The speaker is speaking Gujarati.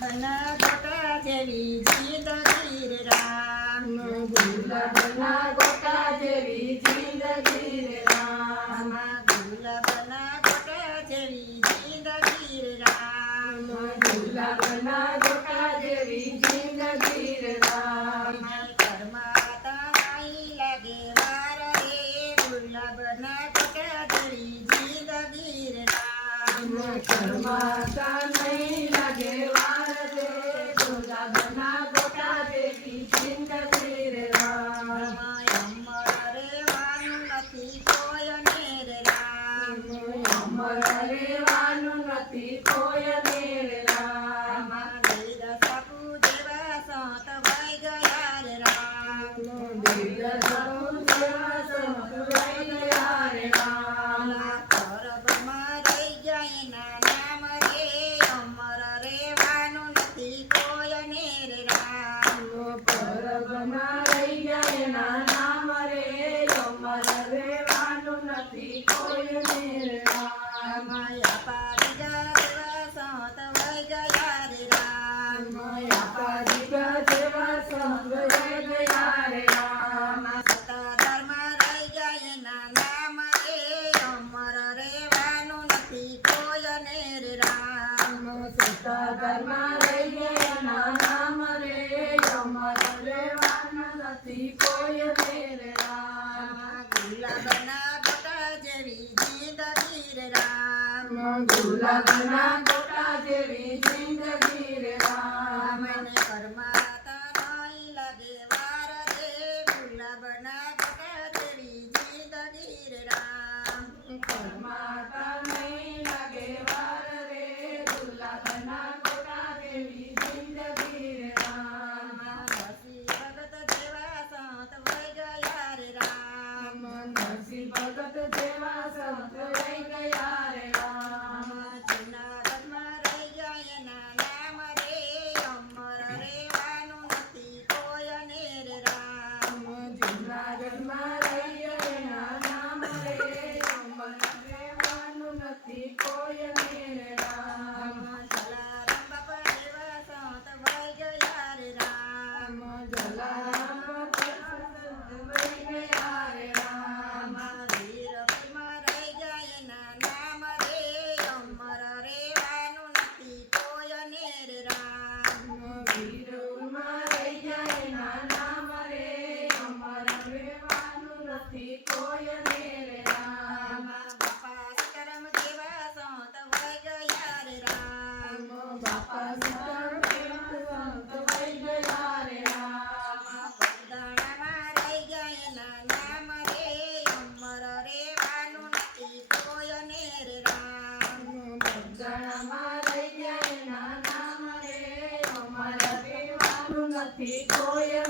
બના ગોટા જેવી જિંદગી રે રામ, ગુલાબના ગોટા જેવી જિંદગી રે રામ, ગુલાબના ગોટા જેવી જિંદગી રે રામ, ગુલાબના ગોટા જેવી જિંદગી રે રામ, કરમાતા નહીં લાગે વાર રે ગુલાબના ગોટા જેવી જિંદગી રે રામ, શરમાતા નહીં લાગે વાર રે ગુલાબના ગોટા જેવી જિંદગી રે રામ, અમર રેવાનું નથી કોઈને રે રામ, અમર રહેવાનું નથી કોઈને રે રામ, વેદ સાપુ જેવા સંત વહી ગયા રે રામ, દિલ સૌ જેવા સંત વહી ગયા રે રામ, પરબમાં રહી જાય એના નામ રે અમર રેવાનું નથી કોઈને રે રામ, પરબમાં રહી ગયા એના નામ રે અમર રહેવાનું નથી કોઈને રે રામ, માયા પાડી જેવા સંત વહી ગયા રે રામ, પારિકા જેવા સંત વહી ગયા રે રામ, સતા ધર્મ રહી જાય એના નામ રે અમર રેવાનું નથી કોઈને રે રામ, સતા ધર્મ રહી ગયા એના નામ રે અમર રહેવાનું નથી કોઈને રે રામ, ગુલાબના ગોટા જેવી જિંદગી રે રામ, ગુલાબના ગોટા જેવી જિંદગી રે રામ, મને કરમાતા નહીં લાગે વાર રે ગુલાબના ગોટા જેવી જિંદગી રે રામ, પરમાતા નહીં લાગે વાર રે ગુલાબના ગોટા જેવી જિંદગી રે રામ, નરસિંહ ભગત જેવા સંત વહી ગયા રે રામ, નરસિંહ ભગત જેવા સંત વહી ગયા રે રામ, જૂનાગઢમાં રહી ગયા એના નામ રે અમર રેવાનું નથી કોઈને રે રામ, જૂનાગઢમાં રહી ગયા એના નામ રે અમર રહેવાનું નથી કોઈને રે રામ, જલારામ બાપા જેવા સંત વહી ગયા રે રામ, જલારામ સંત વહી ગયા રે રામ, વીરપુરમાં રહી ગયા એના નામ રે અમર રેવાનું નથી કોઈને રે રામ, વીરમાં રહી ગયા એના નામ રે અમર રહેવાનું નથી કોઈને રે રામ, બાપા સીતારામ જેવા સંત વહી ગયા રે રામ, બાપા સીતારામ જેવા સંત વહી ગયા રે રામ, બગદાણામાં રહી ગયા એના નામ રે અમર રેવાનું નથી કોઈને રે રામ, બગદાણામાં રહી ગયા એના નામ રે અમર રહેવાનું નથી કોઈને